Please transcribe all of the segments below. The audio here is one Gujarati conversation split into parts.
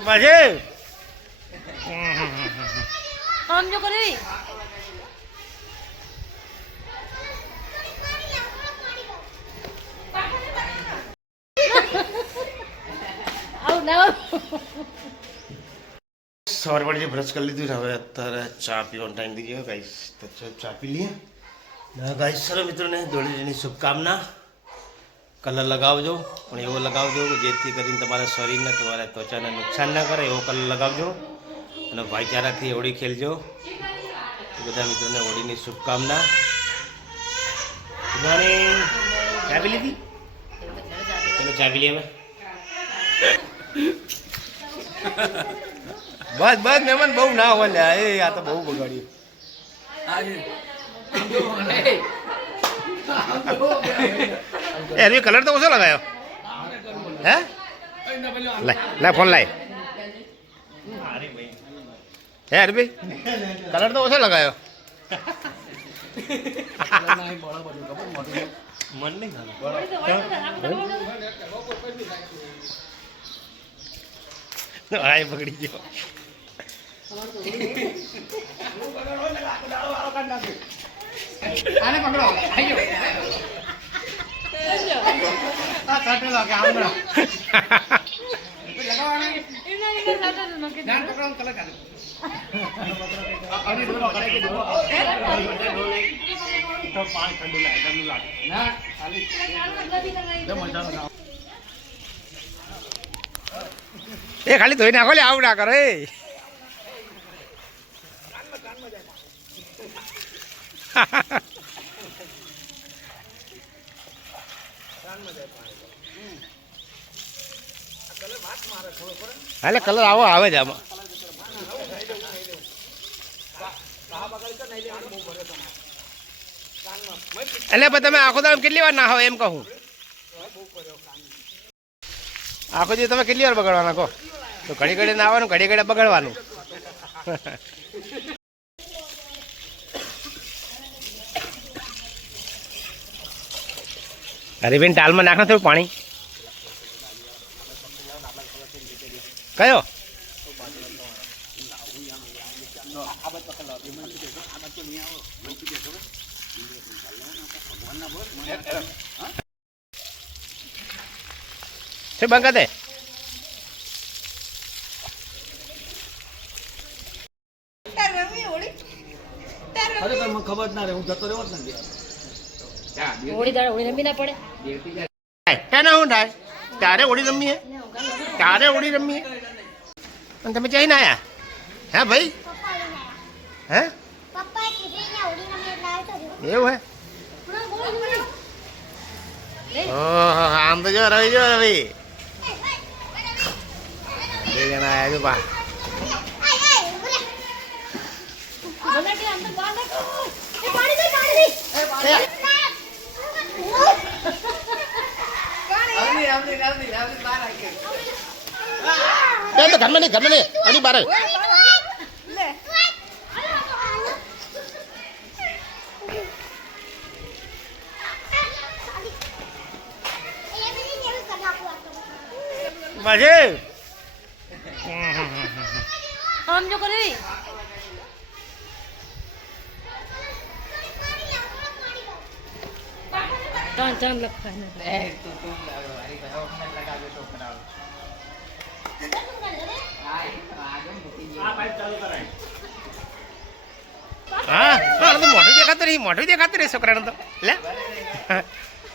પછી આમ જો કરી આવ ના સવાર પડે બ્રશ કરી લીધું હવે અત્યારે ચા પીવાનો ટાઈમ થઈ ગયો ગાઈસ તો ચા પી લઈએ ગાઈસ ચલો મિત્રોને ધોળીની શુભકામના કલર લગાવજો પણ એવો લગાવજો કે જેથી કરીને તમારા શરીરને તમારા ત્વચાને નુકસાન ના કરે એવો કલર લગાવજો અને ભાઈચારાથી હોળી ખેલજો બધા મિત્રોને હોળીની શુભકામના ચા પી લીધી ચલો ચા પી લઈએ હવે બસ બસ મહેમાન બહુ ના હોય લે એ આ તો બહુ બગાડ્યું એ કલર તો ઓછો લગાયો હે લાય ફોન લાય હે અરબી કલર તો ઓછો લગાયો મન નહીં આય બગડી ગયો આને પકડો આયો આ કાટો લાગે આમણા લગાવવાના એના નીકળ સાટા નો કે જાન પકડો કલર કાઢો આની દોરો કરે કે દોરો તો પાણી ઠંડુ લાગે ઠંડુ લાગે ના ખાલી એ ખાલી ધોઈ નાખો લે આવું ના કરો એ એટલે કલર આવો આવે જ આમાં એટલે તમે આખો દામ કેટલી વાર ના હો એમ કહું આખો જે તમે કેટલી વાર બગાડવાના કહો તો ઘડી ઘડી ના આવવાનું ઘડી ઘડી બગાડવાનું અરે બેન ટાલમાં નાખો થોડું પાણી કયો છે બંધ દે ખબર ના રે હું જતો રહ્યો ને હોળી દાડે હોળી રમી ના પડે ના શું થાય તારે હોળી રમીએ તારે હોળી રમીએ અને તમે જઈને આયા હે ભાઈ હે એવું હે ઓહો આમ તો જો રવિ જો રવિ બે જણા આવ્યા છો બા તો ઘરમાં નહીં આની બાર પછી આમ જો કરી ચામ લખતા હા મોઢું દેખાતું નહીં છોકરાને તો લે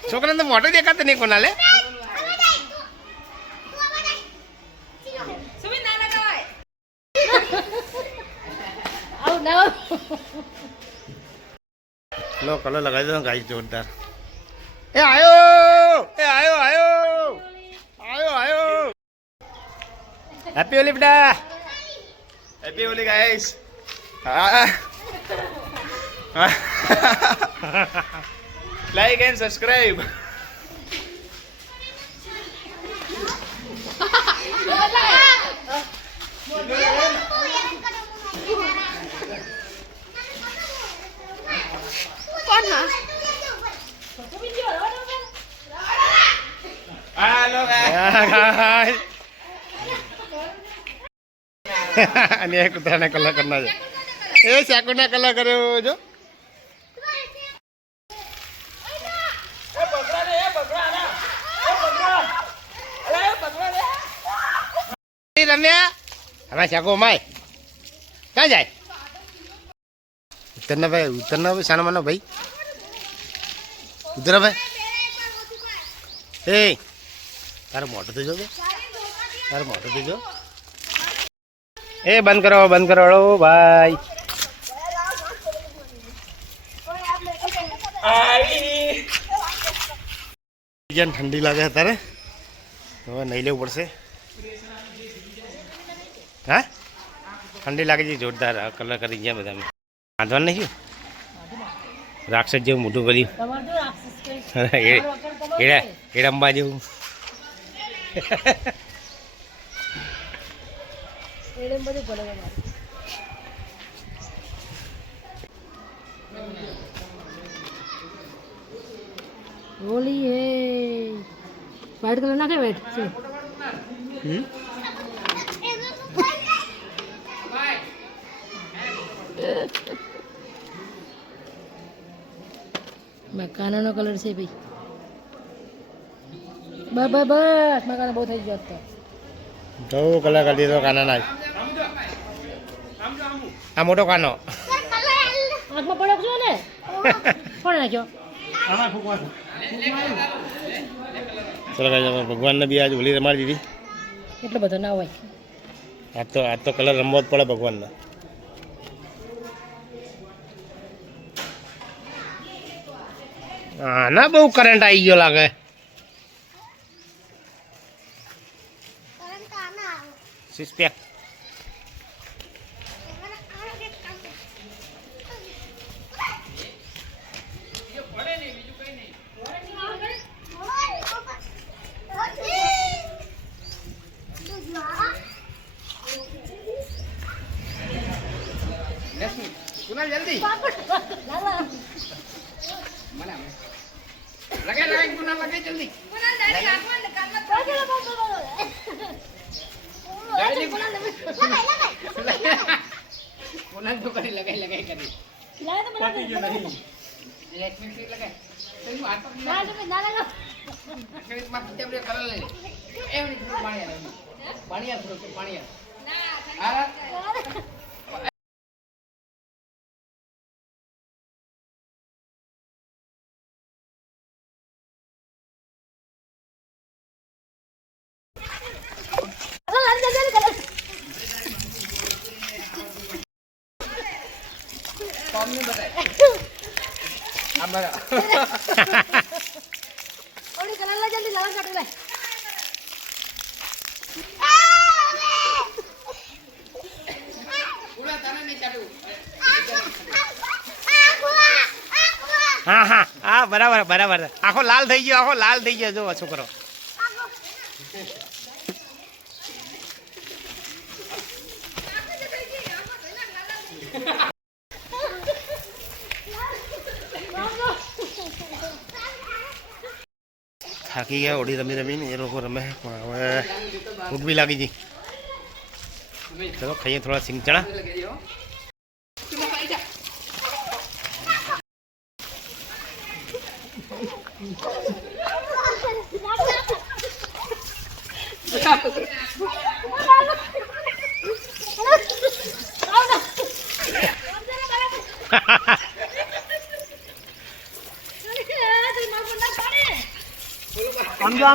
છોકરાને તો મોઢું દેખાતું નહીં કોના લે આવ ના લો કલર લગાવી દો ગાઈસ જોરદાર એ આયો હેપી હોલી બેટા happy Holi guys like and subscribe Hello guys. અને એ કૂતરાને કલર કરનાર છે એ ચાકુના કલર કર્યો જો રમ્યા હવે ચાકો માય ક્યાં જાય ઉત્તરના ભાઈ શાનો માનો ભાઈ ઉત્તરા ભાઈ એ તારો મોટો તો જો બે તારો મોટો તો જો એ બંધ કરો ભાઈ ઠંડી લાગે અત્યારે હવે નહીં લેવું પડશે હા ઠંડી લાગે છે જોરદાર કલર કરી ગયા બધા વાંધવાનું નહીં રાક્ષસ જેવું મોટું કરી એડંબા જેવું હોલી હે વ્હાઈટ કલર નાખે વ્હાઈટ છે મકાનનો કલર છે ભાઈ બસ મકાન બહુ થઈ ગયો તો કલર કરી દીધો કાનાના આ મોટો કાનો આંખમાં પડ્યો છો ને કોણે નાખ્યો ચલો ભગવાનને બી આજ હોલી રમાડી દીધી એટલો બધો ના હોય આજ તો કલર રમવો જ પડે ભગવાનને હા ના બહુ કરંટ આવી ગયો લાગે સિસ્પેક જલ્દી લગાઈ ગુના લગાઈ જલ્દી કોના દુકાને લગાઈ કરી પાટી ગયો નહીં ઇલેક્ટ્રિક સીટ લગાઈ તેનું હાથ પર ના આખરી માં ટેબલે કલર લઈ લે એવની પાણી થોડું પાણી ના कॉमने बताए हमारा और कलर ला जल्दी लाल काट ले पूरा ताना नहीं काटू હા હા હા બરાબર આખો લાલ થઈ ગયો જો છોકરો થાકી ગયા હોળી રમીને એ લોકો રમે પણ હવે ભૂખ બી લાગી ગઈ ચલો ખાઈએ થોડા સિંગ ચણા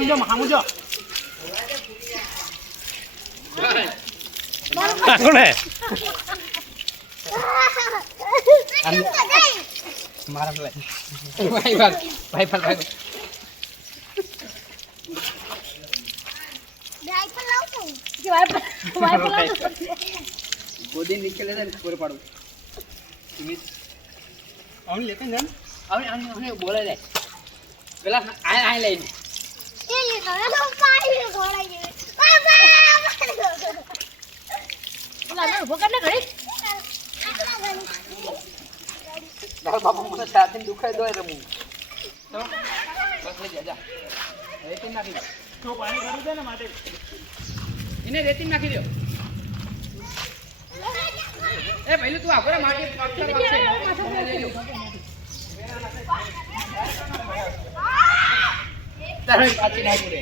આમ જો કોને મારા ભાઈ गोदी निकले थे पूरे पड़ो आउन लेते हैं आउन बोले दे बेला आए लेने ये तो पानी घोड़ा ये बाबा बोला ना वो करना घड़ी दाल बाबा मुझे साथ में दुखाई दो है रमू तो बस ले जा रेती नाखी दो तो पानी भरी दे ना माटे इन्हें रेती नाखी दो એ પહેલું તું આખો માટી પથ્થર વાગશે તારે પાછી નાખી દે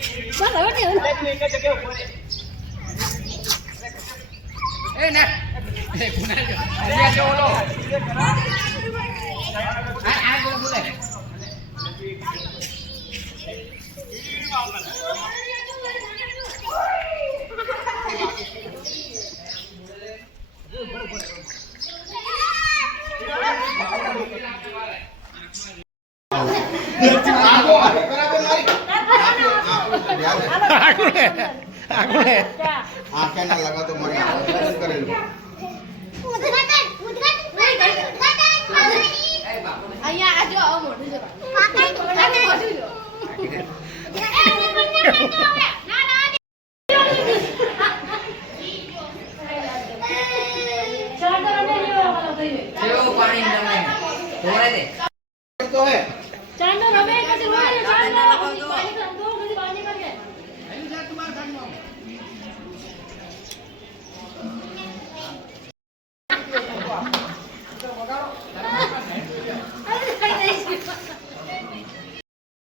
એ ના એ ગુના જો અહીંયા જો ઓલો આ બોલે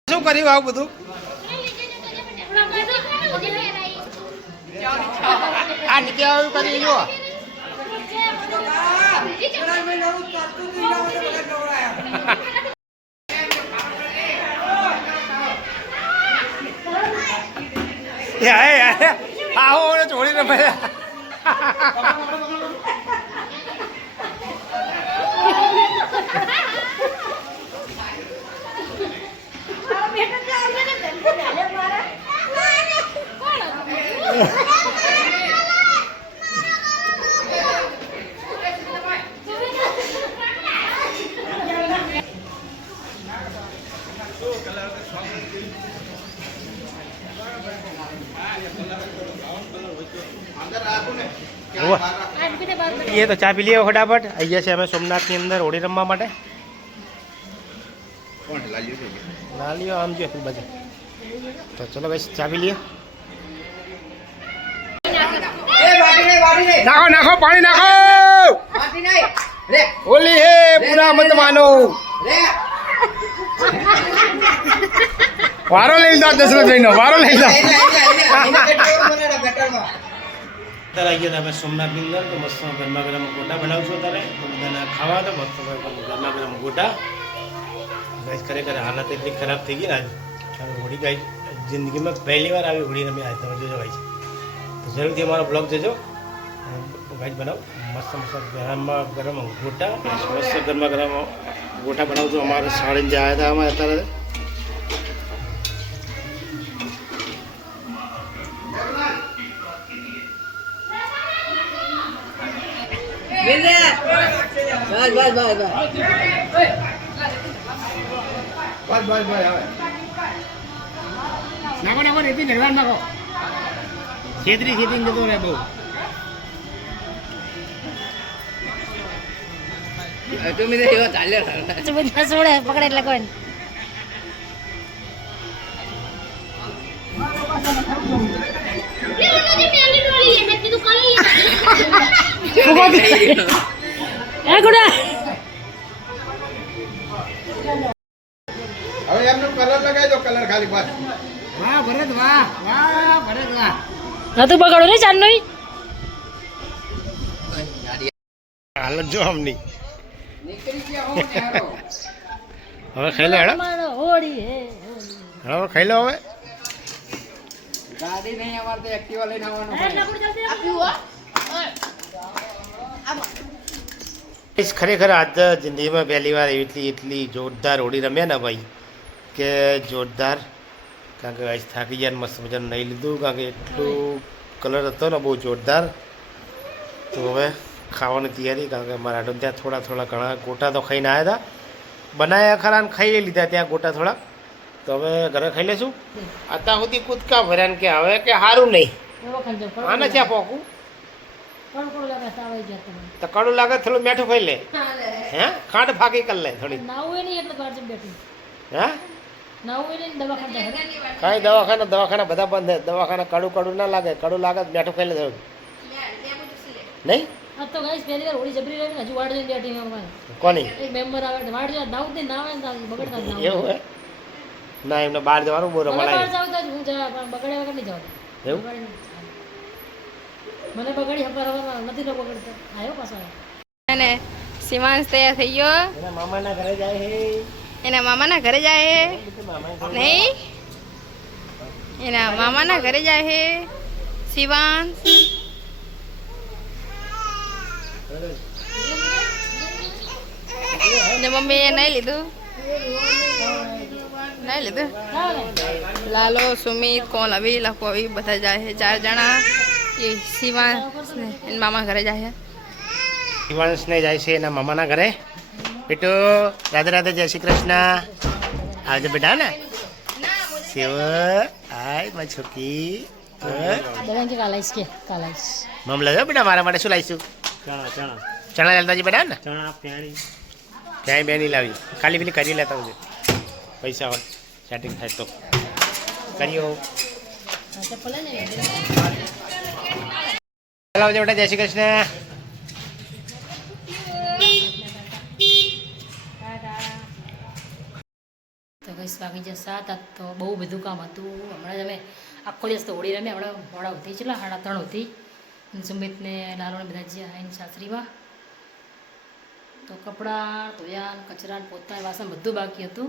શું કર્યું આવું બધું આ નીચે આવ્યું કરી જો આવો છોડીને ભાઈ ये तो चा पी लिया फटाफट आइए से हमें सोमनाथ की अंदर होड़ी रमवा माटे लालियो आम जो फिर बजे तो चलो भाई चा पी लिए नाखो नाखो पानी नाखो होली है पूरा मत मानो वारो ले लो दशरथ भाई नो वारो ले लो અત્યારે આવીએ તો અમે સોમનાથની અંદર તો મસ્ત ગરમા ગરમ ગોટા બનાવશું અત્યારે તો બધાને ખાવા તો મસ્ત ગરમા ગરમ ગોટા ગાઈસ ખરેખર હાલત એટલી ખરાબ થઈ ગઈ ને આજ હોળી ગાઈસ જિંદગીમાં પહેલી વાર આવી હોળી રમી આજ તમે જોજો ગાઈસ તો જરૂરથી અમારો બ્લોગ જોજો ગાઈસ બનાવો મસ્ત મસ્ત ગરમા ગરમ ગોટા મસ્ત ગરમા ગરમ ગોટા બનાવજો અમારે સાડીને જે આવ્યા હતા અમે અત્યારે નાખો નાખો રેતી નિર્વાણ નાખો છેતરી છેતરી જતો રહે બહુ છોડે પકડે એટલે કોઈ હવે એમનો કલર લગાવી દો કલર ખાલી પાસ વાહ ભરત વાહ વાહ ભરત વાહ નતું બગાડો ને ચાંદ નહીં હાલત જો આમની નીકળી ગયા હો ને હારો હવે ખાઈ લો હેડો હોળી હે હવે ખાઈ લો હવે ગાડી નહીં અમારે તો એક્ટિવા લઈને આવવાનું ખરેખર આજ જિંદગીમાં પહેલી વાર એટલી જોરદાર હોળી રમ્યા ને ભાઈ કે જોરદાર કારણ કે આજ થાકી ગયા મસ્ત મજાનું નહીં લીધું કારણ કે એટલું કલર હતો ને બહુ જોરદાર તો હવે ખાવાની તૈયારી કારણ કે અમારા આડો ત્યાં થોડા ઘણા ગોટા તો ખાઈને આવ્યા હતા બનાવ્યા ખરા ને ખાઈ લીધા ત્યાં ગોટા થોડા તો હવે ઘરે ખાઈ લેશું અત્યાર સુધી કૂદકા ભર્યા ને કે હવે કે સારું નહીં આને ત્યાં પોકું તો કડું લાગે થોડું મીઠું ખાઈ લે હે ખાંડ ફાકી કરી લે થોડી હે કાંઈ દવાખાના બધા બંધ દવાખાના કડું ના લાગે કડું લાગે મીઠું ખાઈ લે થોડું નહીં આ તો ગાઈસ પહેલી વાર હોળી જબરી રહી ને હજુ વાડ જોઈને બેઠી મેં કોની એક મેમ્બર આવે તો વાડ જો દાઉદ ને ના આવે ને તો બગડતા જ ના એવું હે ના એમને બહાર જવાનું બહુ મને રમણાય બહાર જાવ તો હું જા પણ બગડે વગર નહીં જાવ એવું મને બગાડી હવાર હવાર નથી તો બગડતો આવ્યો પાછો અને શિવાંશ તૈયાર થઈ ગયો એના મામાના ઘરે જાય હે એના મામાના ઘરે જાય હે નહીં એના મામાના ઘરે જાય હે શિવાંશ ને મમ્મીએ નહીં લીધું લાલો સુમિત કોલ અભી લખો અભી બધા જાય છે 4 જણા એ શિવાંશ ને એના મામા ઘરે જાય છે શિવાંશને જાય છે એના મામાના ઘરે બેટો રાધે રાધે જય શ્રી કૃષ્ણ આવજો બેટા ને શિવ આય મારી છોકરી દરંજ કાલાઈસ કે કાલાઈસ મમ લાવ્યો બેટા મારા માટે શું લાવીશું ચણા ચાલતાજી બેટા ને ક્યાંય બે નહીં લાવી ખાલી પેલી કરી લેતા હોય પૈસા હોય સેટિંગ થાય તો કર્યો ચપ્પલ ને આવજો બેટા જય શ્રી કૃષ્ણ તો કઈ વાગી જશે 7 આજ તો બહુ બધું કામ હતું હમણાં જ અમે આખો દિવસ તો હોળી રમ્યા હમણાં મોડા ઉઠી ચેલા 3:30 ઉઠી સુમિતને લાલોને બધા જ્યાં એની સાસરીમાં તો કપડાં ધોયા કચરા પોતા વાસણ બધું બાકી હતું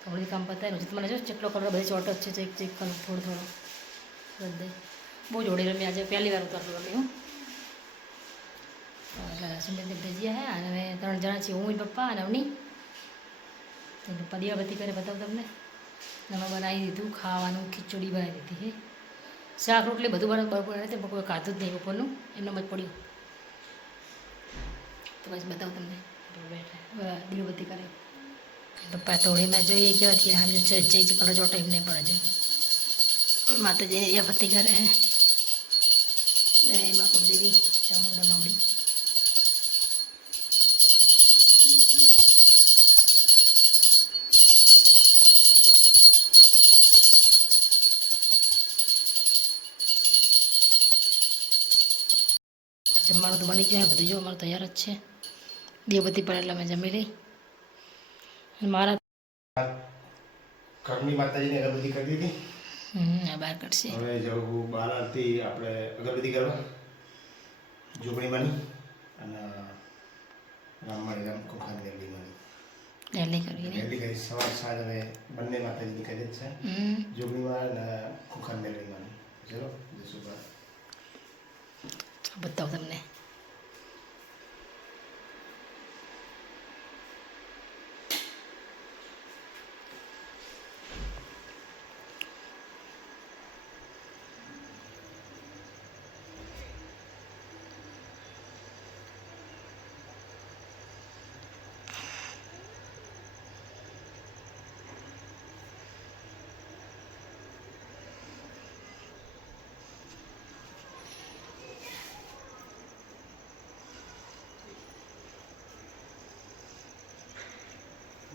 તો હમણાં કામ પતાવ્યું હજી મને જો ચેટલો કલર બધી ચોટ જ છે ચેક ચેક કલર થોડો બધે બહુ જ હોળી રમી આજે પહેલી વાર ઉતારતો રમી હું એટલે સુમિતને બધા જ્યાં હે અને અમે 3 જણા છીએ હું પપ્પા અને અવની તો પપ્પા દીવાબત્તી કરે બતાવું તમને અમે બનાવી દીધું ખાવાનું ખીચડી બનાવી દીધી હે શાક રોટલી બધું બનાવે તે કોઈ ખાધું જ નહીં બપોરનું એમને મત પડ્યું તો બસ બતાવું તમને દીવાબત્તી કરે પપ્પા તો હોળીમાં જોઈએ કેવા થયા હાલ જઈ કલર ચોટો એમને પણ છે માતાજીની દીવાબત્તી કરે હે જય મા કુળદેવી ચામુંડા માવડી જમવાનું તો બની ગયું બધું જો અમારું તૈયાર જ છે દીવાબત્તી પર એટલે અમે જમી લઈ મારા ઘરની માતાજીને અગરબત્તી કરી દીધી આ બહાર કાઢશે હવે જવું બહારથી આપણે અગરબત્તી કરવા જોગણીમાંની અને રામમાળી રામ કોખાન દેવડીમાંની ડેલી કરવી ડેલી ગઈ સવાર સાંજ અમે બંને માતાજીની કરી જ છે જોગણીમાં અને કોખાન દેવડીમાંની ચલો જશું બહાર બતાવું તમને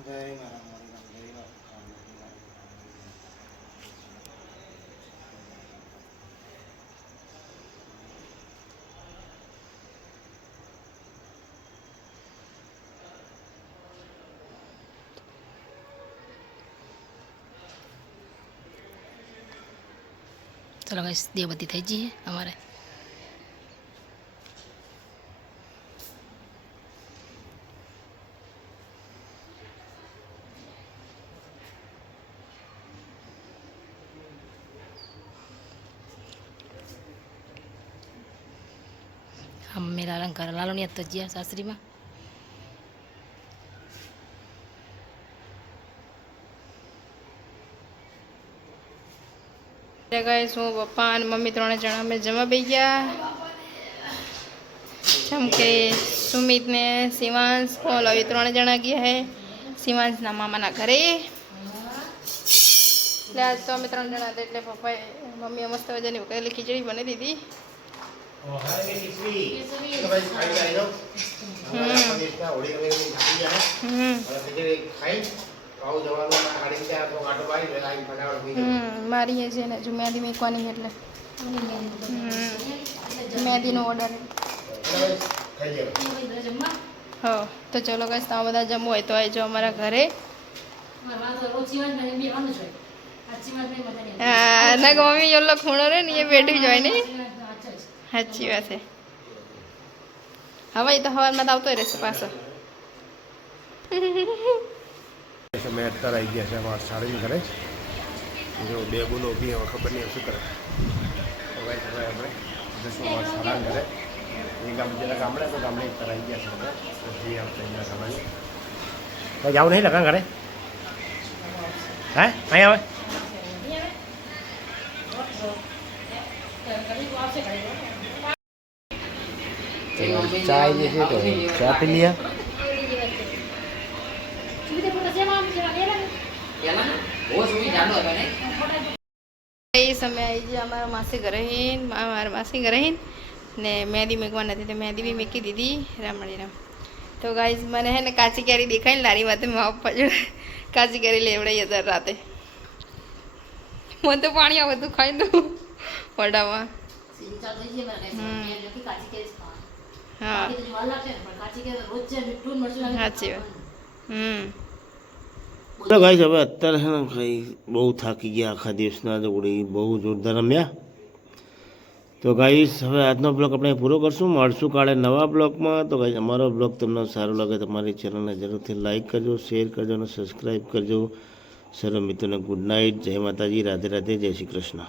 જય મારા મારી રામ જય રામ ચલો ગાઈસ દીવાબત્તી થઈ જઈએ અમારે મમ્મી લાલન લાલોની યાદ તો જ્યાં સાસરીમાં ગાઈસ હું પપ્પા અને મમ્મી 3 જણા અમે જમવા બેસી ગયા જેમ કે સુમિત ને શિવાંશ કોલ હવે 3 જણા ગયા હે શિવાંશના મામાના ઘરે એટલે આજ તો અમે 3 જણા હતા એટલે પપ્પાએ મમ્મીએ મસ્ત મજાની ઉકેલી ખીચડી બનાવી દીધી મારી છે ને જો મહેંદી મેકવાની એટલે મહેંદીનો ઓર્ડર ખાઈ લેવા. બધા જમવા હો તો ચલો ગાઈસ તમે બધા જમવું હોય તો આવજો અમારા ઘરે મારા તો ઓછી વાત મને બેવાનું જ હોય સાચી વાત નહીં મજા નહીં ના મમ્મી એલો ખૂણો રે ને એ બેઠી જ હોય ને સાચી વાત સાચો જ. સાચી વાત છે હવે એ તો હવારમાં તો આવતો રહેશે પાછો અમે અત્યારે આવી ગયા છે અમારા સાડીને ઘરે જો બે બોલો બી હવે ખબર નહીં શું કરે હવે આપણે જશું અમારા સાડાને ઘરે એ જેના ગામડે તો ગામડે અત્યારે આવી ગયા છે બધા તો જે આવશે અહીંયા સાડાની તો જાવ નહીં લગા ઘરે હે અહીં આવે ચા જે છે તો ચા પી લીયા સુવિધા ફોટા છે આમ જેવા ગયેલા ને પેલા ને બહુ સુવી જાડો હતો ને એ સમય આવી ગયા અમારા માસી ઘરે હીન મારા માસી ઘરે હીન ને મહેંદી મૂકવા નથી તો મહેંદી બી મૂકી દીધી રામડી રામ તો ગાઈઝ મને હે ને કાચી કેરી દેખાય ને લારી માથે માપ પજડ કાચી કેરી લેવડાઈ હતા રાતે મને તો પાણી આવે તું ખાઈ દઉં વડામાં સીધું ચાલુ થઈ જાય મારા કાંઈ એ નથી કાચી કેરી જ ખાવાની. હા બાકી તો જો વાર લાગશે ને પણ કાચી કેરી રોજ છે મીઠું ને મરચું નાખીને સાચી વાત તો ગાઈસ હવે અત્યારે છે ને કંઈ બહુ થાકી ગયા આખા દિવસના દોડી બહુ જોરદાર રમ્યા તો ગાઈસ હવે આજનો બ્લોગ આપણે પૂરો કરશું મળશું કાલે નવા બ્લોગમાં તો ગાઈસ અમારો બ્લોગ તમને સારો લાગે તમારી ચેનલને જરૂરથી લાઈક કરજો શેર કરજો અને સબસ્ક્રાઈબ કરજો સર્વ મિત્રોને ગુડ નાઇટ જય માતાજી રાધે રાધે જય શ્રી કૃષ્ણ